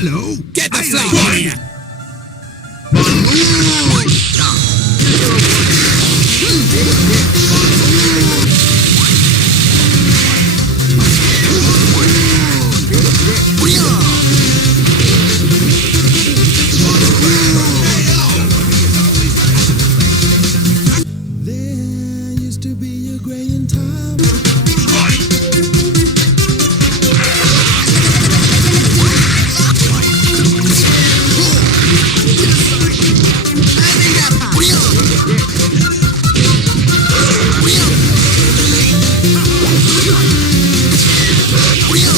Hello. Get the fly! There used to be a graying time. We